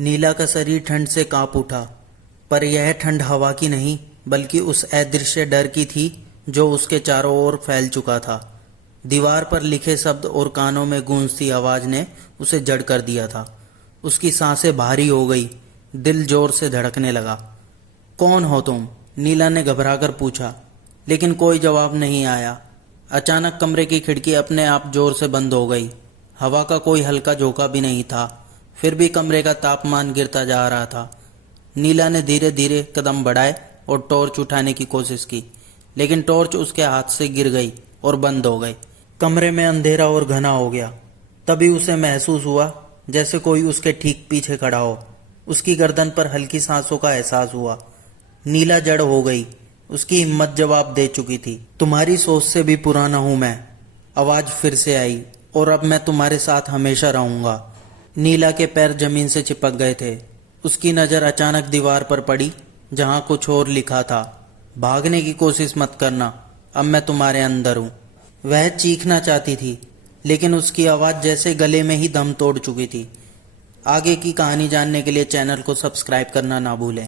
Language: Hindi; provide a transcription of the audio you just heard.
नीला का शरीर ठंड से कांप उठा, पर यह ठंड हवा की नहीं बल्कि उस अदृश्य डर की थी जो उसके चारों ओर फैल चुका था। दीवार पर लिखे शब्द और कानों में गूंजती आवाज ने उसे जड़ कर दिया था। उसकी सांसें भारी हो गई, दिल जोर से धड़कने लगा। कौन हो तुम? नीला ने घबराकर पूछा, लेकिन कोई जवाब नहीं आया। अचानक कमरे की खिड़की अपने आप जोर से बंद हो गई। हवा का कोई हल्का झोंका भी नहीं था, फिर भी कमरे का तापमान गिरता जा रहा था। नीला ने धीरे धीरे कदम बढ़ाए और टॉर्च उठाने की कोशिश की, लेकिन टॉर्च उसके हाथ से गिर गई और बंद हो गई। कमरे में अंधेरा और घना हो गया। तभी उसे महसूस हुआ जैसे कोई उसके ठीक पीछे खड़ा हो। उसकी गर्दन पर हल्की सांसों का एहसास हुआ। नीला जड़ हो गई। उसकी हिम्मत जवाब दे चुकी थी। तुम्हारी सोच से भी पुराना हूं मैं। आवाज फिर से आई, और अब मैं तुम्हारे साथ हमेशा रहूंगा। नीला के पैर जमीन से चिपक गए थे। उसकी नजर अचानक दीवार पर पड़ी जहां कुछ और लिखा था, भागने की कोशिश मत करना, अब मैं तुम्हारे अंदर हूं। वह चीखना चाहती थी, लेकिन उसकी आवाज जैसे गले में ही दम तोड़ चुकी थी। आगे की कहानी जानने के लिए चैनल को सब्सक्राइब करना ना भूलें।